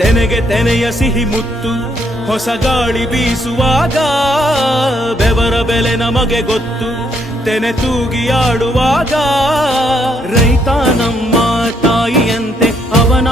ತೆನೆಗೆ ತೆನೆಯ ಸಿಹಿ ಮುತ್ತು ಹೊಸ ಗಾಳಿ ಬೀಸುವಾಗ ಬೆವರ ಬೆಲೆ ನಮಗೆ ಗೊತ್ತು ತೆನೆ ತೂಗಿ ಆಡುವಾಗ ರೈತ ನಮ್ಮ ತಾಯಿಯಂತೆ ಅವನ